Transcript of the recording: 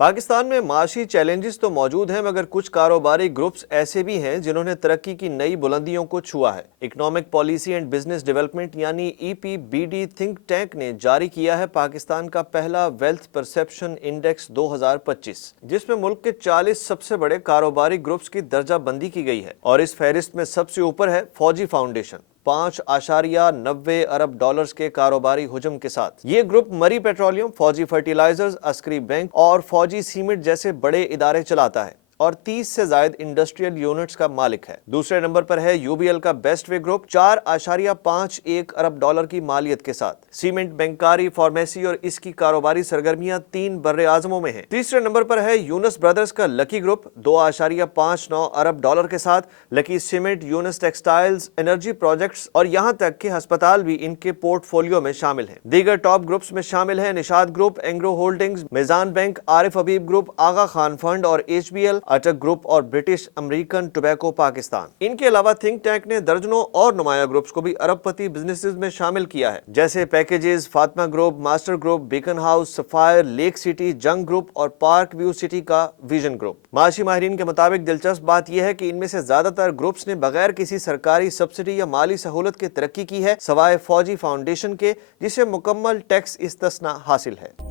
پاکستان میں معاشی چیلنجز تو موجود ہیں، مگر کچھ کاروباری گروپس ایسے بھی ہیں جنہوں نے ترقی کی نئی بلندیوں کو چھوا ہے۔ Economic policy and business development یعنی EPBD تھنک ٹینک نے جاری کیا ہے پاکستان کا پہلا ویلتھ پرسپشن انڈیکس 2025، جس میں ملک کے 40 سب سے بڑے کاروباری گروپس کی درجہ بندی کی گئی ہے، اور اس فہرست میں سب سے اوپر ہے فوجی فاؤنڈیشن 5.90 ارب ڈالرز کے کاروباری حجم کے ساتھ۔ یہ گروپ مری پیٹرولیم، فوجی فرٹیلائزرز، عسکری بینک اور فوجی سیمنٹ جیسے بڑے ادارے چلاتا ہے اور 30 سے زائد انڈسٹریل یونٹس کا مالک ہے۔ دوسرے نمبر پر ہے UBL کا بیسٹ وے گروپ 4.51 ارب ڈالر کی مالیت کے ساتھ۔ سیمنٹ، بینکاری، فارمیسی اور اس کی کاروباری سرگرمیاں 3 بر اعظموں میں ہیں۔ تیسرے نمبر پر ہے یونس برادرز کا لکی گروپ 2.59 ارب ڈالر کے ساتھ۔ لکی سیمنٹ، یونس ٹیکسٹائلز، انرجی پروجیکٹس اور یہاں تک کہ ہسپتال بھی ان کے پورٹ فولیو میں شامل ہیں۔ دیگر ٹاپ گروپس میں شامل ہیں نشاد گروپ، اینگرو ہولڈنگز، میزان بینک، عارف حبیب گروپ، آغا خان فنڈ اور HBL، اٹک گروپ اور برٹش امریکن ٹوبیکو پاکستان۔ ان کے علاوہ تھنک ٹینک نے درجنوں اور نمایاں گروپس کو بھی ارب پتی بزنسز میں شامل کیا ہے، جیسے Packages, Fatima group, Master group, Beacon House, Sapphire, Lake City, Jang group اور پارک ویو سٹی کا ویژن گروپ۔ معاشی ماہرین کے مطابق دلچسپ بات یہ ہے کہ ان میں سے زیادہ تر گروپس نے بغیر کسی سرکاری سبسڈی یا مالی سہولت کے ترقی کی ہے، سوائے فوجی فاؤنڈیشن کے جسے مکمل ٹیکس استثناء حاصل ہے۔